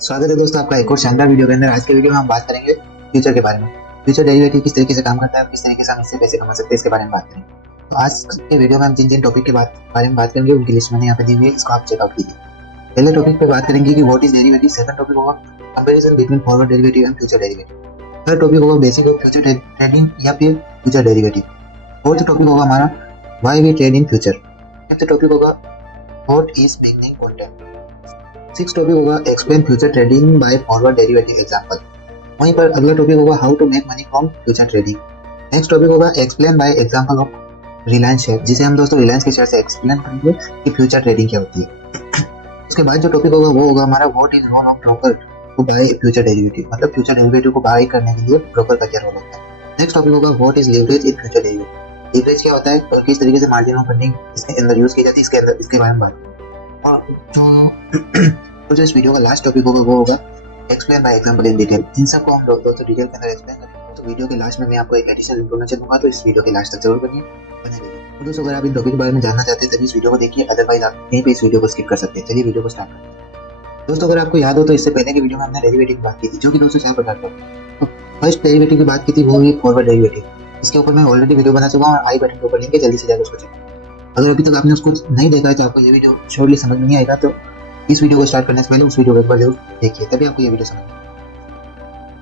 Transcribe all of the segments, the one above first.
स्वागत है दोस्तों आपका एक और शानदार वीडियो के अंदर। आज के वीडियो में हम बात करेंगे फ्यूचर के बारे में। फ्यूचर डेरिवेटिव किस तरीके से काम करता है और किस तरीके से हम इससे पैसे कमा सकते हैं, इसके बारे में बात करेंगे। तो आज के वीडियो में हम जिन जिन टॉपिक के बारे में बात करेंगे उनकी लिस्ट मैंने यहाँ पे दी हुई है, इसको आप चेकआउट कीजिए। पहले टॉपिक पे बात करेंगे कि what is derivative. Second topic होगा comparison between forward derivative and future derivative. Third topic होगा बेसिक ऑफ फ्यूचर ट्रेडिंग या फिर फ्यूचर डेरिवेटिव। फोर्थ टॉपिक होगा हमारा why we trade in future. Fifth topic होगा what is beginning content. Six topic होगा explain future trading by forward derivative example. वहीं पर अगला टॉपिक होगा how to make money from future trading. Next topic होगा explain by example of Reliance share, जिसे हम दोस्तों रिलायंस के शेयर से एक्सप्लेन करेंगे कि फ्यूचर ट्रेडिंग क्या होती है। उसके बाद जो टॉपिक होगा वो होगा हमारा what is role of broker to buy future derivative, मतलब फ्यूचर डेरिवेटिव को बाय करने के लिए ब्रोकर का क्या रोल होता है। नेक्स्ट टॉपिक होगा what is leverage in future derivative. Leverage क्या होता है और किस तरीके से मार्जिन ऑफ फंडिंग इसके अंदर यूज की जाती है, इसके बारे में बात करेंगे। तो जो इस वीडियो का लास्ट टॉपिक होगा वो होगा explain by example in detail. इन सबको हम दोस्तों डिटेल के अंदर एक्सप्लेन करेंगे। तो वीडियो के लास्ट में मैं आपको एक एडिशनल इन्फॉर्मेशन दूंगा, तो इस वीडियो के लास्ट तक जरूर बने रहिए। तो दोस्तों अगर आप इन टॉपिक के बारे में जानना चाहते हैं तभी इस वीडियो को देखिए, अदरवाइज आप यहीं पे इस वीडियो को स्किप कर सकते हैं। चलिए वीडियो को स्टार्ट करते हैं। दोस्तों अगर आपको याद हो तो इससे पहले की वीडियो में हमने डेरिवेटिव की बात की थी, जो कि दोस्तों 4 प्रकार का। तो फर्स्ट डेरिवेटिव की बात की थी वो हुई फॉरवर्ड डेरिवेटिव। इसके ऊपर मैं ऑलरेडी वीडियो बना चुका हूं, आई बटन के ऊपर लिंक है, जल्दी से जाकर उसको चेक करें। अगर अभी तक आपने उसको नहीं देखा है तो आपको ये वीडियो शॉर्टली समझ में नहीं आएगा, तो इस वीडियो को स्टार्ट करने से पहले उस वीडियो को एक बार जरूर देखिए, तभी आपको ये वीडियो समझ।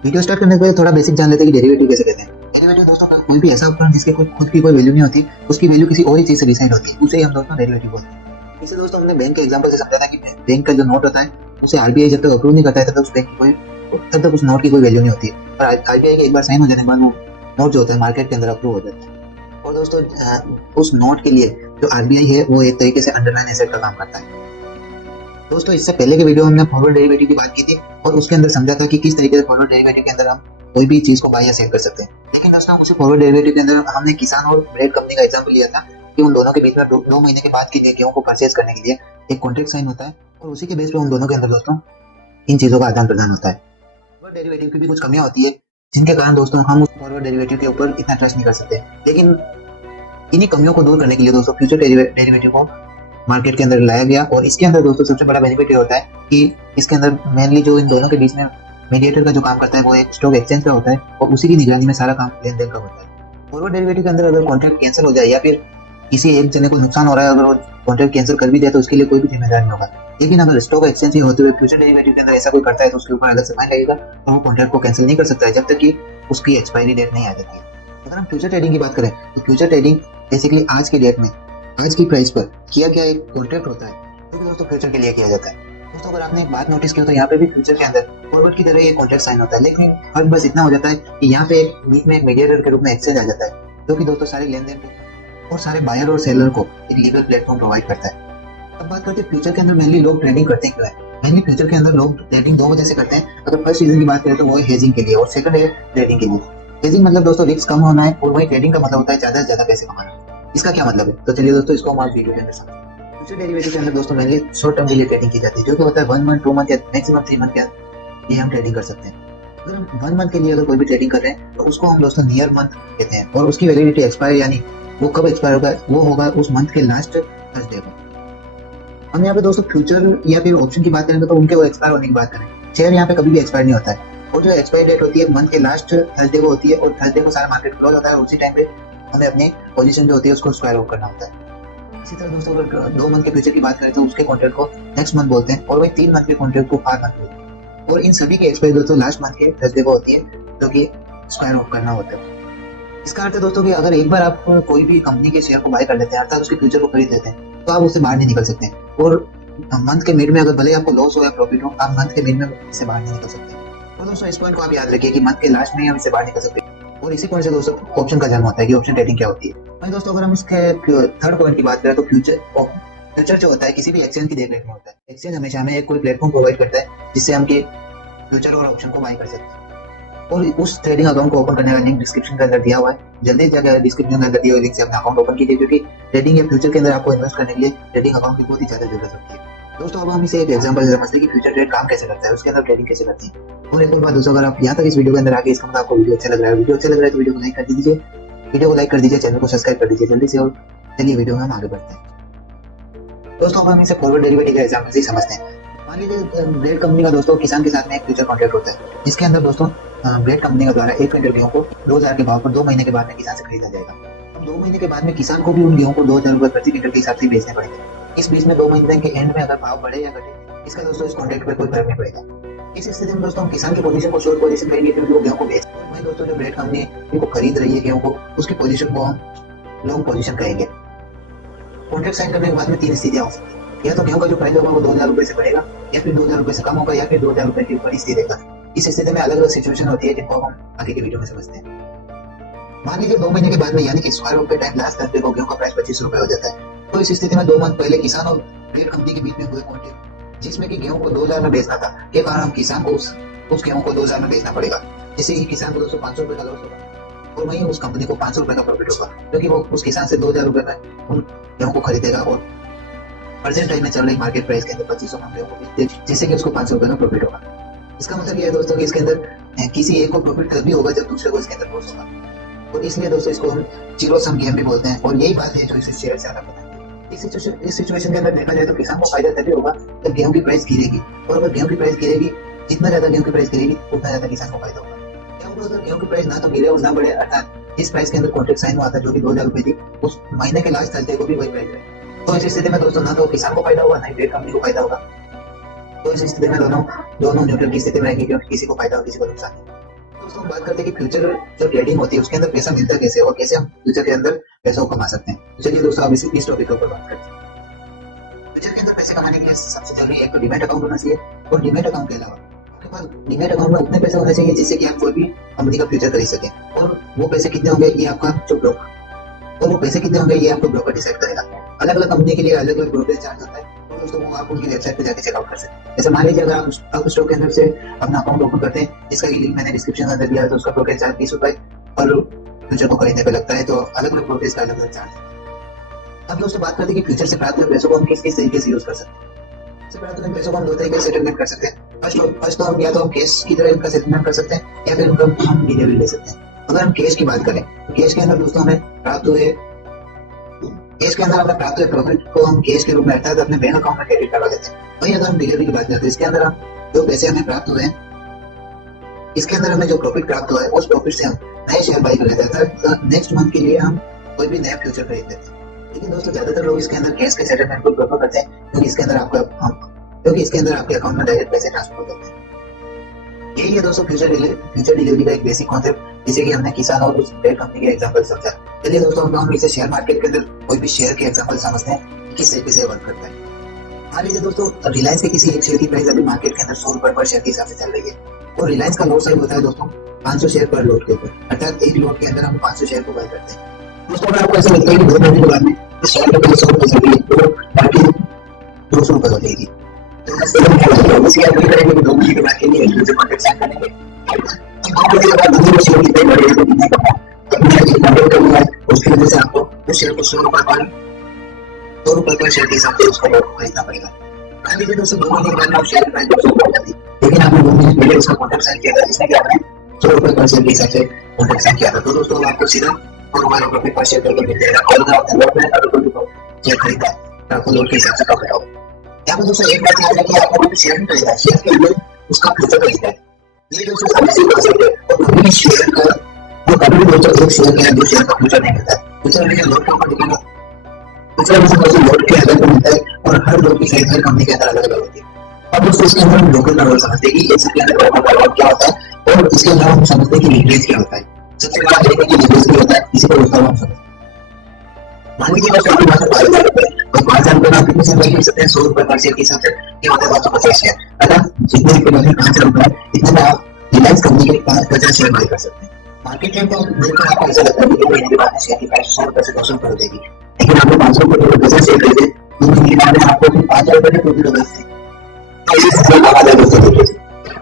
वीडियो स्टार्ट करने से पहले थोड़ा बेसिक जान लेते हैं कि डेरिवेटिव कैसे कहते हैं। डेरिवेटिव दोस्तों कोई भी ऐसा उपकरण जिसके खुद की कोई वैल्यू नहीं होती, उसकी वैल्यू किसी और ही चीज से डिसाइड होती है, उसे ही हम दोस्तों डेरिवेटिव बोलते हैं। इसे दोस्तों हमने बैंक के एग्जांपल से समझा था कि बैंक का जो नोट होता है उसे आरबीआई जब तक अप्रूव नहीं करता है तब तक उस नोट की कोई वैल्यू नहीं होती है, और आरबीआई के एक बार साइन हो जाने के बाद वो नोट जो होता है मार्केट के अंदर अप्रूव हो जाता है। और दोस्तों उस नोट के लिए जो आरबीआई है वो एक तरीके से अंडरलाइन एसेट का काम करता है। दोस्तों इससे पहले के वीडियो में हमने फॉरवर्ड डेरिवेटिव की बात की थी और उसके अंदर समझा था कि किस तरीके से फॉरवर्ड डेरिवेटिव के अंदर हम कोई भी चीज को बाय या सेल कर सकते हैं। लेकिन दोस्तों उसी फॉरवर्ड डेरिवेटिव के अंदर हमने किसान और ब्रेड कंपनी का एग्जांपल लिया था कि उन दोनों के बीच में 2 महीने के बाद की गेहूं को परचेज करने के लिए एक कॉन्ट्रैक्ट साइन होता है, और उसी के बेस पे उन दोनों के अंदर दोस्तों इन चीजों का आदान प्रदान होता है। फॉरवर्ड डेरिवेटिव की भी कुछ कमियां होती है जिनके कारण दोस्तों हम उस फॉरवर्ड डेरिवेटिव के ऊपर इतना ट्रस्ट नहीं कर सकते। लेकिन इन्हीं कमियों को दूर करने के लिए दोस्तों फ्यूचर डेरिवेटिव को मार्केट के अंदर लाया गया, और इसके अंदर दोस्तों सबसे बड़ा बेनिफिट ये होता है कि इसके अंदर मेनली जो इन दोनों के बीच में मीडिएटर का जो काम करता है वो एक स्टॉक एक्सचेंज का होता है, और उसी की निगरानी में सारा काम लेन देन का होता है। फॉरवर्ड डेरिवेटिव के अंदर अगर कॉन्ट्रैक्ट कैंसिल हो जाए या फिर किसी एक जने को नुकसान हो रहा है, अगर वो कॉन्ट्रैक्ट कैंसिल कर भी दे तो उसके लिए कोई भी जिम्मेदार नहीं होगा। लेकिन अगर स्टॉक एक्सचेंज होते हुए फ्यूचर डेरिवेटिव के अंदर ऐसा कोई करता है तो उसके ऊपर अलग से फाइन लगेगा, तो वो कॉन्ट्रैक्ट को कैंसिल नहीं कर सकता है जब तक कि उसकी एक्सपायरी डेट नहीं आ जाती है। अगर हम फ्यूचर ट्रेडिंग की बात करें तो फ्यूचर ट्रेडिंग बेसिकली आज की डेट में आज की प्राइस पर किया गया एक कॉन्ट्रैक्ट होता है, जो कि दोस्तों फ्यूचर के लिए किया जाता है। दोस्तों अगर आपने एक बात नोटिस की तो यहाँ पे भी फ्यूचर के अंदर फॉरवर्ड की तरह ये कॉन्ट्रैक्ट साइन होता है, लेकिन फर्क बस इतना हो जाता है कि यहाँ पे एक बीच में एक मीडिएटर के रूप में एक्सचेंज आ जाता है, जो कि दोस्तों सारे लेन देन और सारे बायर और सेलर को एक लीगल प्लेटफॉर्म प्रोवाइड करता है। अब बात करते हैं फ्यूचर के अंदर मेनली लोग ट्रेडिंग करते हैं क्यों है। मेनली फ्यूचर के अंदर लोग ट्रेडिंग 2 वजह से करते हैं। अगर फर्स्ट रीजन की बात करें तो वो है हेजिंग के लिए, और सेकंड है ट्रेडिंग के लिए। हेजिंग मतलब दोस्तों रिस्क कम होना है, और वही ट्रेडिंग का मतलब होता है ज्यादा से ज्यादा पैसे कमाना। इसका क्या मतलब है, तो चलिए दोस्तों इसको हम आज वीडियो के अंदर समझते हैं। फ्यूचर डेरिवेटिव के अंदर दोस्तों मेनली शॉर्ट टर्म के लिए ट्रेडिंग की जाती है, जो कि होता है 1 मंथ 2 मंथ या मैक्सिमम 3 मंथ के लिए हम ट्रेडिंग कर सकते हैं। अगर हम 1 मंथ के लिए अगर कोई भी ट्रेडिंग कर रहे हैं तो उसको हम दोस्तों नियर मंथ कहते हैं, और उसकी वैलिडिटी एक्सपायर यानी वो कब एक्सपायर होगा, वो होगा उस मंथ के लास्ट थर्सडे को। हम यहाँ पे दोस्तों फ्यूचर या फिर ऑप्शन की बात करेंगे तो उनके वो एक्सपायर होने की बात करें। शेयर यहाँ पे कभी भी एक्सपायर नहीं होता है, और जो एक्सपायर डेट होती है मंथ के लास्ट थर्सडे को होती है, और थर्सडे को सारा मार्केट क्लोज होता है, और उसी टाइम पे हमें अपनी पोजीशन जो होती है उसको स्क्वायर ऑफ करना होता है। इसी तरह दोस्तों अगर 2 मंथ के फ्यूचर की बात करें तो उसके कॉन्ट्रैक्ट को नेक्स्ट मंथ बोलते हैं, और वही 3 मंथ के कॉन्ट्रैक्ट को 5 मंथ बोलते हैं, और इन सभी की एक्सपायरी दोस्तों लास्ट मंथ के थर्सडे को होती है, जो कि स्क्वायर ऑफ करना होता है। इसका अर्थ है दोस्तों कि अगर एक बार आप कोई भी कंपनी के शेयर को बाय कर लेते हैं अर्थात उसके फ्यूचर को खरीद लेते हैं तो आप उससे बाहर नहीं निकल सकते, और मंथ के मिड में अगर भले आपको लॉस हो या प्रॉफिट हो, आप मंथ के मिड में इससे बाहर नहीं निकल सकते। और दोस्तों इस पॉइंट को आप याद रखिए कि मंथ के लास्ट में हम इससे बाहर निकल सकते हैं, और इसी पॉइंट से दोस्तों ऑप्शन का जन्म होता है कि ऑप्शन ट्रेडिंग क्या होती है। और दोस्तों अगर हम इसके थर्ड पॉइंट की बात करें तो फ्यूचर जो होता है किसी भी एक्सचेंज की देखरेख में होता है। एक्सचेंज हमेशा हमें एक कोई प्लेटफॉर्म प्रोवाइड करता है जिससे हम फ्यूचर और ऑप्शन को बाय कर सकते हैं, और उस ट्रेडिंग अकाउंट को ओपन करने का लिंक डिस्क्रिप्शन के अंदर दिया हुआ है। जल्दी जाकर डिस्क्रिप्शन के अंदर दिए हुए लिंक से अपना अकाउंट ओपन कीजिए, क्योंकि ट्रेडिंग या फ्यूचर के अंदर आपको इन्वेस्ट करने के लिए ट्रेडिंग अकाउंट की बहुत ही ज्यादा जरूरत होती है। दोस्तों अब हम इसे एक एग्जांपल से समझते हैं कि फ्यूचर ट्रेड काम कैसे करता है, उसके अंदर ट्रेडिंग कैसे करती है। और एक और बात दोस्तों, अगर आप यहाँ तक इस वीडियो के अंदर आके इसका मतलब आपको वीडियो अच्छा लग रहा है, वीडियो तो वीडियो को लाइक कर दीजिए, चैनल को सब्सक्राइब कर दीजिए जल्दी से, और चलिए वीडियो में हम आगे बढ़ते हैं। दोस्तों अब हम इसे फॉरवर्ड डेरिवेटिव के एग्जांपल से समझते हैं। मान लीजिए ब्रेड कंपनी का दोस्तों किसान के साथ में एक फ्यूचर कॉन्ट्रैक्ट होता है, जिसके अंदर दोस्तों ब्रेड कंपनी का द्वारा 1 क्विंटल गेहूं को 2,000 के भाव पर 2 महीने के बाद में किसान से खरीदा जाएगा। अब 2 महीने के बाद में किसान को भी उन गेहूं को 2,000 रुपए प्रति क्विंटल के हिसाब से बेचने पड़ेंगे। इस बीच में 2 महीने के एंड में अगर भाव बढ़े या घटे, इसका दोस्तों इस कॉन्ट्रैक्ट पर कोई फर्क नहीं पड़ेगा। इस स्थिति में दोस्तों हम किसान की पोजीशन को शॉर्ट पोजीशन करेंगे, क्योंकि वो गेहूं को बेच, वहीं दोस्तों जो ब्रेड कंपनी इनको खरीद रही है गेहूं को, उसकी पोजीशन को हम लॉन्ग पोजीशन कहेंगे। कॉन्ट्रैक्ट साइन करने के बाद में 3 स्थितियां हो सकती है। या तो गेहूं का जो प्राइस होगा वो 2,000 रुपए से बढ़ेगा, या फिर 2,000 रुपए से कम होगा, या फिर 2,000 रुपए के ऊपर स्थिर रहेगा। इस स्थिति में अलग अलग सिचुएशन होती है, जिनको हम आगे की वीडियो में समझते हैं। मान लीजिए 2 महीने के बाद में यानी कि स्क्वायर ऑफ के टाइम लास्ट थर्सडे को गेहूं का प्राइस 25 रुपए हो जाता है। तो इस स्थिति में 2 मंथ पहले किसान और ब्रेड कंपनी के बीच में हुए कॉन्ट्रैक्ट, जिसमें कि गेहूं को 2,000 में बेचना था, के कारण हम किसान को उस गेहूं को 2,000 में बेचना पड़ेगा, जिससे कि किसान को 500 रुपए का लॉस होगा और वहीं उस कंपनी को 500 रुपए का प्रॉफिट होगा, क्योंकि वो उस किसान से 2,000 रुपए में उन गेहूं को खरीदेगा और प्रेजेंट टाइम में चल रही मार्केट प्राइस के अंदर 2500 में गेहूं को बेचते, जिससे कि उसको 500 रुपए का प्रॉफिट होगा। इसका मतलब यह है दोस्तों कि इसके अंदर किसी एक को प्रॉफिट तभी होगा जब दूसरे को इसके अंदर लॉस होगा, और इसलिए दोस्तों इसको हम जीरो सम गेम भी बोलते हैं। और यही बात है जो इसे शेयर से अलग बनाती है। इस सिचुएशन के अंदर देखा जाए तो किसान को फायदा तभी होगा जब गेहूं की प्राइस गिरेगी, और अगर गेहूं की प्राइस गिरेगी, जितना ज्यादा गेहूं की प्राइस गिरेगी उतना ज्यादा किसान को फायदा होगा। अगर गेहूं की प्राइस ना तो गिरे और ना बढ़े, अर्थात इस प्राइस के अंदर कॉन्ट्रैक्ट साइन हुआ था जो कि 2,000 रुपए थी, उस महीने के लास्ट थर्सडे को भी वही प्राइस है, तो इस स्थिति में दोस्तों ना तो किसान को फायदा होगा ना ही ब्रेड कंपनी को फायदा होगा। तो इस स्थिति में दोनों न्यूट्रल की स्थिति में रहेगी, क्योंकि किसी को फायदा और किसी को नुकसान है। दोस्तों हम बात करते हैं कि फ्यूचर जो ट्रेडिंग होती है उसके अंदर पैसा मिलता कैसे और कैसे हम फ्यूचर के अंदर पैसा को कमा सकते हैं। तो चलिए दोस्तों अब इस टॉपिक के ऊपर बात करते हैं। फ्यूचर के अंदर पैसे कमाने के लिए सबसे जरूरी एक तो डीमैट अकाउंट होना चाहिए, और डीमैट अकाउंट के अलावा आपके पास डीमैट अकाउंट में उतने पैसे होने चाहिए जिससे कि आप कोई भी कंपनी का फ्यूचर खरीद सके, और वो पैसे कितने होंगे ये आपका जो ब्रोकर, और वो पैसे कितने होंगे ये आपको ब्रोकर डिसाइड करेगा। अलग अलग कंपनी के लिए अलग अलग ब्रोकरेज चार्ज होता है, और दोस्तों वो आप उनकी वेबसाइट पे जाके चेकआउट कर सकते हैं। जैसे मान लीजिए अगर आप स्टॉक के अंदर से अपना अकाउंट ओपन करते हैं, जिसका लिंक मैंने डिस्क्रिप्शन में अंदर दिया है, तो उसका ब्रोकरेज चार्ज 30 रुपए और फ्यूचर को खरीदने पे लगता है। तो अलग अलग ब्रोकरेज का अलग अलग चार्ज है। अब दोस्तों बात करते हैं कि फ्यूचर से प्राप्त हुए पैसों को हम किस किस तरीके से यूज कर सकते हैं। सबसे प्राप्त हुए पैसों को हम 2 तरीके से सेटलमेंट कर सकते हैं। फर्स्ट तो हम या तो हम कैश की तरह इनका सेटलमेंट कर सकते हैं, या फिर उनका हम डिलीवरी ले सकते हैं। अगर हम कैश की बात करें तो कैश के अंदर दोस्तों हमें प्राप्त हुए प्रॉफिट को हम कैश के रूप में अर्थात अपने बैंक अकाउंट में क्रेडिट करवा देते हैं। वहीं अगर हम डिलीवरी की बात करते हैं, इसके अंदर हम जो पैसे हमें प्राप्त हुए हैं, इसके अंदर हमें जो प्रॉफिट प्राप्त हुआ है उस प्रॉफिट से हम नए शेयर बाई कर लेते हैं, नेक्स्ट मंथ के लिए हम कोई भी नया फ्यूचर खरीद लेते हैं। लेकिन दोस्तों ज्यादातर लोग इसके अंदर कैश के सेटलमेंट को प्रेफर करते हैं, क्योंकि इसके अंदर आपके अकाउंट में डायरेक्ट पैसे ट्रांसफर हो जाते हैं। यही है दोस्तों फ्यूचर डिलीवरी का एक बेसिक कॉन्सेप्ट, जिसे कि हमने किसान और उस ब्रेड कंपनी के एग्जांपल समझा। चलिए दोस्तों हम इसे शेयर मार्केट के अंदर कोई भी शेयर के एग्जांपल समझते हैं कि किस तरीके से वर्क करता है। मान लीजिए दोस्तों रिलायंस के किसी एक शेयर की प्राइस अभी मार्केट के अंदर 100 रुपए पर शेयर के हिसाब से चल रही है, और रिलायंस का लॉट साइज होता है दोस्तों 500 शेयर पर लॉट के ऊपर, अर्थात एक लॉट के अंदर हम 500 शेयर को बाय करते हैं। दोस्तों अगर आपको ऐसा लगता है कि 2 महीने के बाद में इस शेयर की प्राइस 100 रुपए चल रही है, तो बाकी 200 रुपए हो जाएगी। तो इसे आप करेंगे कि 2 महीने के बाद के लिए फ्यूचर कॉन्ट्रैक्ट साइन करेंगे। उसकी वजह से आपको उस शेयर को 100 रुपए पर शेयर के हिसाब से उसको खरीदना पड़ेगा। मान लीजिए दोस्तों 2 महीने के बाद आप शेयर प्राइस 200 रुपए हो जाती है, लेकिन आपने 2 महीने पहले उसका कॉन्ट्रैक्ट साइन किया था, जिसमें कि आपने 100 रुपए पर शेयर के हिसाब से कॉन्ट्रैक्ट साइन किया था। तो दोस्तों आपको सीधा 100 रुपए पर शेयर करके मिल जाएगा, और अगर आपने लोट में शेयर खरीदा तो आपको लोट के हिसाब से प्रॉफिट होगा। यहाँ पर दोस्तों एक बात याद है कि आपको कोई शेयर नहीं खरीदा, शेयर के लिए उसका फ्यूचर खरीदा है। ये दोस्तों समझ से कर सकते हैं, और कभी भी शेयर का वो कभी भी दोस्तों एक शेयर के अंदर शेयर का फ्यूचर नहीं मिलता है। फ्यूचर हमेशा लोट के ऊपर डिपेंड होता है। फ्यूचर हमेशा दोस्तों लोट के अंदर मिलता है, और हर लोट की साइज हर कंपनी के अंदर अलग अलग होती है। अब दोस्तों इसके अंदर हम ब्रोकर का रोल समझते हैं कि इसके अंदर ब्रोकर का रोल क्या होता है, और इसके अंदर हम समझते हैं कि लीवरेज क्या होता है। सबसे बड़ा तरीका कि लीवरेज क्या होता है, इसी को दोस्तों हम समझते हैं। मान लीजिए दोस्तों आपके पास 5,000 रुपए, तो 5,000 रुपए आप कितने शेयर बाई कर सकते हैं, 100 रुपए पर शेयर के हिसाब से, ये होता है 250 शेयर। अगर जितने रुपए में 5,000 रुपए इतने में आप रिलायंस कंपनी के 50 शेयर बाई कर सकते हैं। मार्केट में तो देखकर आपको ऐसा लगता है कि 2 महीने के बाद शेयर की प्राइस 100 रुपए से 200 रुपए हो जाएगी, लेकिन आपको 500 रुपए के 50 शेयर खरीदे, 2 महीने के बाद आपको 5,000 रुपए के प्रॉफिट होगा।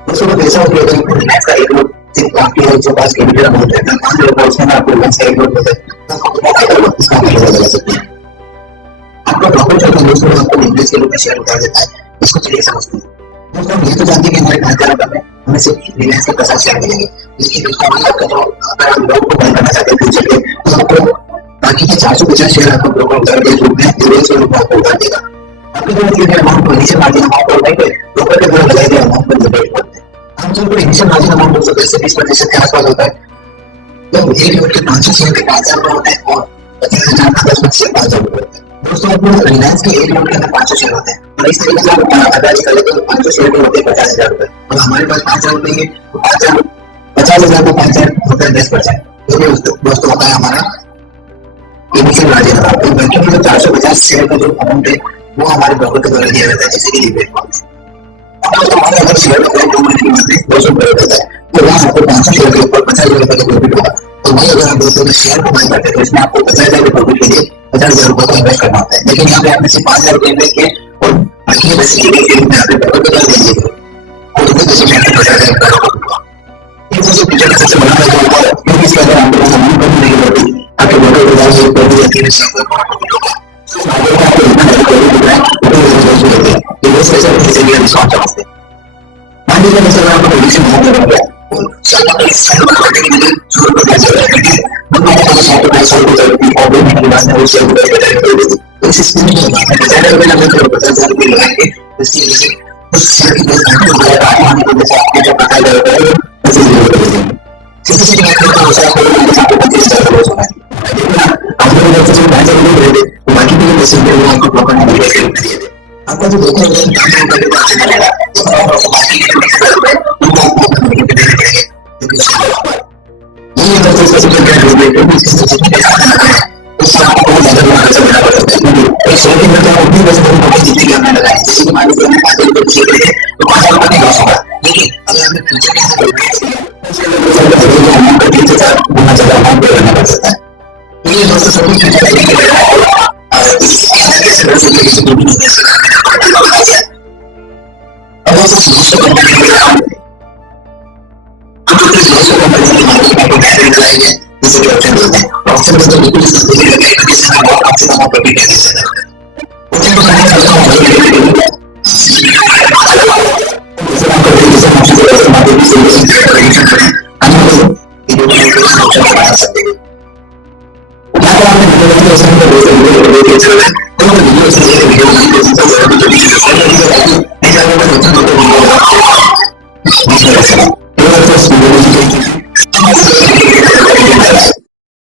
दोस्तों तो ऐसा हो गया कि रिलायंस का एक लोट सिर्फ आपके जो पास कैपिटल अमाउंट है 5 रुपए, उसमें आपको रिलायंस का एक लोट होता है, तो आपको कितना फायदा होगा इसका फायदा लगा सकते हैं। आपका प्रॉफिट होता है दोस्तों, आपको लीवरेज के रूप में शेयर उतार देता है। इसको चलिए समझते हैं। दोस्तों हम ये तो जानते हैं कि हमारे 5,000 रुपए में हमें सिर्फ रिलायंस के 50 शेयर मिलेंगे, इसकी दोस्तों आपका जो अगर आप लोगों को बाय करना चाहते हैं फ्यूचर के, तो आपको बाकी के 450 शेयर आपको ब्रोकर उतार के रूप में लीवरेज के रूप में आपको उतार देगा। आपके जो दिए गए अमाउंट को इनिशियल मार्जिन अमाउंट होता है कि ब्रोकर के द्वारा लगाए गए अमाउंट पर डिपेंड करते हैं। आमतौर पर इनिशियल मार्जिन अमाउंट 10 से 20% के आसपास होता है। जब एक यूनिट के 500 शेयर के 5,000 रुपए होते हैं और 50,000 का 10% शेयर 5,000 रुपए होते हैं। दोस्तों आपको रिलायंस के एक यूनिट के अंदर 500 शेयर होते हैं और इस तरीके से आप अंदाज कर लेते हो 500 शेयर के होते हैं 50,000 रुपए और हमारे पास 5,000 रुपए के 5,000 50,000 को 5,000 होता है 10%। जो भी दोस्तों होता है हमारा इनिशियल मार्जिन अमाउंट। तो बाकी के जो 450 शेयर का जो अमाउंट है वो हमारे ब्रोकर के द्वारा दिया जाता है जैसे कि डिबेट अमाउंट। अब दोस्तों हमारे अगर शेयर का प्राइस 2 महीने की बात है 200 रुपए होता है तो वहाँ आपको 500 शेयर के ऊपर 50,000 रुपए का प्रॉफिट होगा। तो वही अगर आप दोस्तों के शेयर को बाय करते हैं तो इसमें आपको 50,000 के प्रॉफिट के लिए 50,000 रुपए को इन्वेस्ट करना होता है। लेकिन यहाँ पे आपने सिर्फ 5,000 रुपए इन्वेस्ट किए और बाकी के पैसे के रूप में आपने ब्रोकर को दे दिए और उतने पैसे में आपने 50,000 रुपए का ये सबसे पीछे का सबसे बड़ा फायदा होता है क्योंकि इसके अंदर आपके पास अमाउंट कम नहीं होती। आपके ब्रोकर को जाकर एक प्रॉफिट आती है सब प्रॉफिट होगा। तो आगे का आपको इतना ज्यादा प्रॉफिट होता है तो वो दोस्तों होते हैं ये दोस्त ऐसे किसी भी डिस्काउंट चाहते हैं। मान लीजिए मैं चला आपको कंडीशन बहुत लगा गया और सारा प्राइस सारा मार्केट के लिए शुरू कर दिया जाता है तो मैं आपको सारा प्राइस शुरू कर दी और वो मेरे पास है उससे ऊपर का कर दी तो इस स्कीम में क्या है 50,000 रुपए लगे तो 50,000 रुपए लगाएंगे इसकी वजह से उस शेयर की जो आगे आने की वजह से आपके जो 50,000 रुपए है उसे जरूर कर देंगे। किसी से भी आपको हो सकता है कि आपको 25,000 रुपए होगा लेकिन आप लोग जब से 5,000 रुपए दे दे तो बाकी के पैसे जो वो आपको ब्रोकर ने दिए थे आपका जो ब्रोकर है 5,000 रुपए के पास चला जाएगा तो आपको बाकी के 20,000 रुपए उनको आपको कंपनी के देने पड़ेंगे क्योंकि ये अगर कोई स्पेसिफिक कर रहे हैं तो इसके स्पेसिफिक पैसा लगाना है तो उससे आपको बहुत ज्यादा मुनाफा देना पड़ता है क्योंकि एक शेयर के अंदर आप उतनी पैसे बहुत जितने की आपने लगाए जैसे कि मान लीजिए हमने 5,000 रुपए शेयर लिए तो 5,000 रुपए का लॉस होगा लेकिन अगर हमने फ्यूचर के अंदर इन्वेस्ट किया उसके अंदर अमाउंट का 30,000 गुना ज्यादा अमाउंट पे करना पड़ सकता है। तो ये दोस्तों सब कुछ फ्यूचर लेने के लिए इसके आगे से दोस्तों के किसी भी बिजनेस का अब दोस्तों दोस्तों कंपनी के लिए जैसे कि ऑप्शन बोलते हैं ऑप्शन में तो बिल्कुल इस तरीके से लगेगा कि इसमें बहुत कम से कम प्रॉफिट है ऑप्शन को करने का तरीका है जैसे आपको जैसे ऑप्शन से कैसे बातें भी सही से प्रेडिक्शन करें हम लोग ये जो है ऑप्शन बना सकते हैं यहाँ पर आपने ऑप्शन को